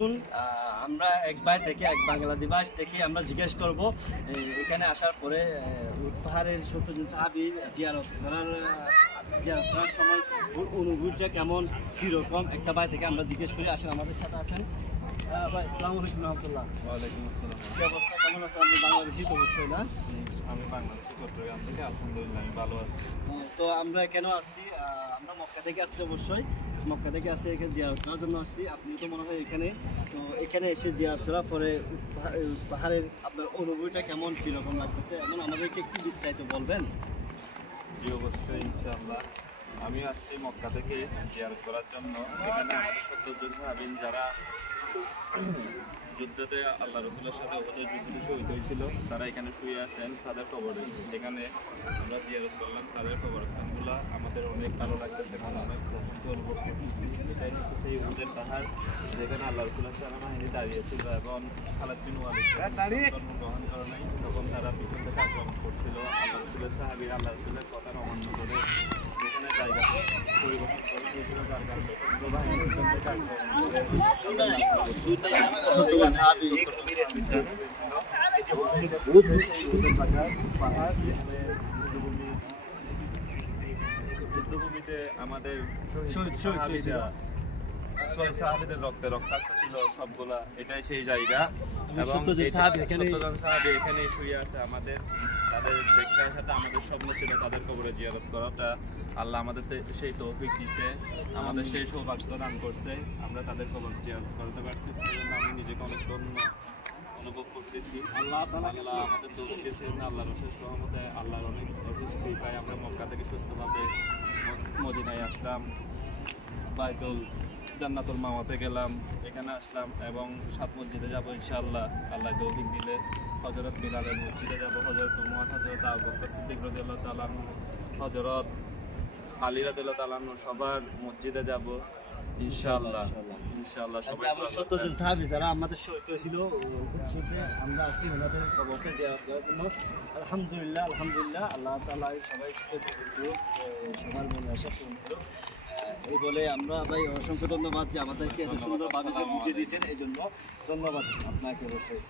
আমরা এক ভাই থেকে এক বাংলাদেশ থেকে আমরা জিজ্ঞেস করব এখানে আসার পরে পাহাড়ের সত্যজিৎ সাহাবীর জিয়ারত করার সময় অনুভূতিটা কেমন কীরকম একটা ভাই থেকে আমরা জিজ্ঞেস করি। আসেন আমাদের সাথে আসেন। ভাই আসসালামু আলাইকুম রহমতুল্লাহ। ওয়ালাইকুম আসসালাম। কি অবস্থা, কেমন আছেন? আপনি বাংলাদেশি তো অবশ্যই না? আমি বাংলাদেশি, চট্টগ্রাম থেকে। আলহামদুলিল্লাহ আমি ভালো আছি। তো আমরা কেন আসছি? আমরা মক্কা থেকে আসছি, অবশ্যই মক্কা থেকে আসে এখানে জিয়ারত করার জন্য আসছি। আপনি তো মনে হয় এখানে, তো এখানে এসে জিয়ারত করার পরে পাহাড়ের আপনার অনুভূতিটা কেমন, কীরকম লাগতেছে এমন আমাদেরকে একটু বিস্তারিত বলবেন? জি অবশ্যই, ইনশাআল্লাহ। আমি আসছি মক্কা থেকে জিয়ারত করার জন্য। এখানে আমাদের সত্যযোদ্ধা সাহাবীন যারা যুদ্ধতে আল্লাহ রসুলের সাথে ওদের যুদ্ধে শহীদ হয়েছিল, তারা এখানে শুয়ে আছেন তাদের কবরে। এখানে আমরা জিয়ারত করলাম তাদের কবরস্থানগুলো। আমাদের অনেক ভালো লাগতেছে, কারণ অনেক অনুভব করতেছি। এটাই হচ্ছে সেই উহুদের পাহাড় যেখানে আল্লাহ রসুলের সেনাবাহিনী দাঁড়িয়েছিল এবং খালিদ বিন ওয়ালিদ জন্মগ্রহণ করে নাই, তখন তারা পিছন থেকে আক্রমণ করছিল। আল্লাহ রসুলের সাহাবী আল্লাহ রসুলের কথা অমান্য করে যেখানে জায়গা পরিবর্তন করে দিয়েছিল, যার কারণে বাহিনী পিছন থেকে আক্রমণ করে যুদ্ধভূমিতে আমাদের সাহাবীদের রক্তে রক্তাক্ত ছিল সবগুলা। এটাই সেই জায়গা এবং সত্যজন সাহাবী এখানে শুয়ে আছে আমাদের। তাদের দেখতে আসাটা আমাদের স্বপ্ন ছিল, তাদের কবরে জিয়ারত করাটা। আল্লাহ আমাদের সেই তৌফিক দিছে, আমাদের সেই সৌভাগ্য দান করছে, আমরা তাদের কবর জিয়ারত করতে পারছি। সেজন্য আমি নিজেকে অনেক ধন্য অনুভব করতেছি। আল্লাহ আমাদের তৌফিক দিয়েছেন, আল্লাহর অশেষ রহমতে, আল্লাহর অনেক অশেষ কৃপায় আমরা মক্কা থেকে সুস্থভাবে মদিনায় আসলাম, বাইতুল জান্নাতুল মাওয়াতে গেলাম, এখানে আসলাম এবং 7 মসজিদে যাবো ইনশাআল্লাহ। আল্লাহ তৌফিক দিলে হযরত বিলালের মসজিদে যাবো, হযরত উমর, হযরত আবু বকর সিদ্দিক রাদিয়াল্লাহু তাআলা আনহু, হযরত আলী রাদিয়াল্লাহু তাআলা আনহু সবার মসজিদে যাব ইনশাআল্লাহ। ইনশাআল্লাহ সবাই আমরা সত্যজন সাহাবী যারা আমাদের শহীদ হয়েছিল, আমরা আছি ওনাদের কবরকে জিয়ারত করার জন্য। আলহামদুলিল্লাহ আলহামদুলিল্লাহ, আল্লাহ তাআলা সবার মনে আশা পূরণ করুক। এই বলে আমরা ভাই অসংখ্য ধন্যবাদ যে আমাদেরকে এত সুন্দরভাবে বুঝিয়ে দিয়েছেন, এই জন্য ধন্যবাদ আপনাকে অবশ্যই।